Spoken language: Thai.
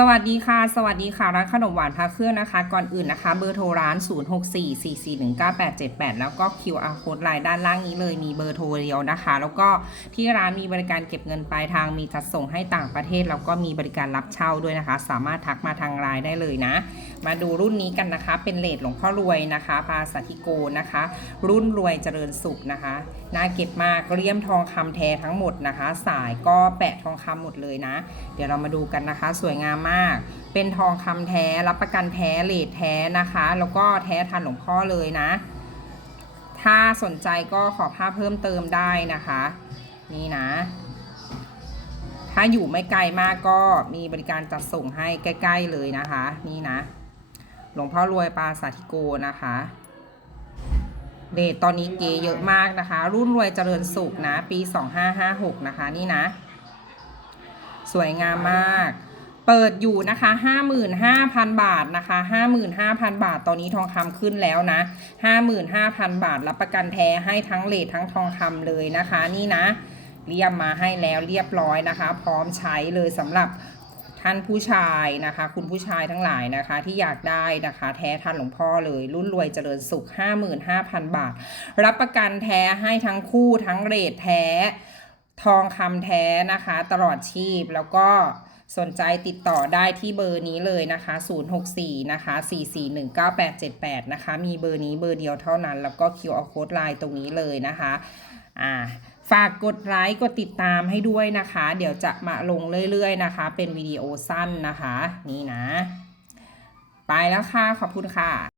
สวัสดีค่ะ สวัสดีค่ะ ร้านขนมหวานพาเครื่องนะคะ ก่อนอื่นนะคะ เบอร์โทรร้าน 0644419878 แล้วก็ QR code ไลน์ด้านล่างนี้เลยมีเบอร์โทรเดียวนะคะ แล้วก็ที่ร้านมีบริการเก็บเงินปลายทางมีจัดส่งให้ต่างประเทศ แล้วก็มีบริการรับเช่าด้วยนะคะ สามารถทักมาทางไลน์ได้เลยนะ มาดูรุ่นนี้กันนะคะ เป็นเลดหลวงพ่อรวยนะคะปาสติโกนะคะ รุ่นรวยเจริญสุขนะคะน่าเก็บมากเลี่ยมทองคำแท้ทั้งหมดนะคะ สายก็แปะทองคำหมดเลยนะ เดี๋ยวเรามาดูกันนะคะ สวยงามมาก เป็นทองคำแท้รับประกันแท้เลทแท้นะคะ แล้วก็แท้ทันหลวงพ่อเลยนะ ถ้าสนใจก็ขอภาพเพิ่มเติมได้นะคะ นี่นะ ถ้าอยู่ไม่ไกลมากก็มีบริการจัดส่งให้ใกล้ ๆเลยนะคะ นี่นะ หลวงพ่อรวยปาสาธิโกนะคะเดทตอนนี้เกเยอะมากนะคะ รุ่นรวยเจริญสุขนะ ปี 2556 นะคะ นี่นะ สวยงามมาก เปิดอยู่นะคะ 55,000 บาทนะคะ 55,000 บาท ตอนนี้ทองคำขึ้นแล้วนะ 55,000 บาท รับประกันแท้ให้ทั้งเลททั้งทองคำเลยนะคะ นี่นะ เรียมมาให้แล้วเรียบร้อยนะคะ พร้อมใช้เลยสำหรับท่านผู้ชายนะคะ คุณผู้ชายทั้งหลายนะคะ ที่อยากได้นะคะ แท้ทันหลวงพ่อเลย รุ่นรวยเจริญสุข 55,000 บาท รับประกันแท้ให้ทั้งคู่ทั้งเรทแท้ ทองคำแท้นะคะ ตลอดชีพแล้วก็ สนใจติดต่อได้ที่เบอร์นี้เลยนะคะ 064 นะคะ 4419878 นะคะ มีเบอร์นี้เบอร์เดียวเท่านั้น แล้วก็ QR code ไลน์ตรงนี้เลยนะคะ อ่าฝากกดไลค์กดติดตามให้ด้วยนะคะ เดี๋ยวจะมาลงเรื่อยๆนะคะ เป็นวิดีโอสั้นนะคะ นี่นะ ไปแล้วค่ะ ขอบคุณค่ะ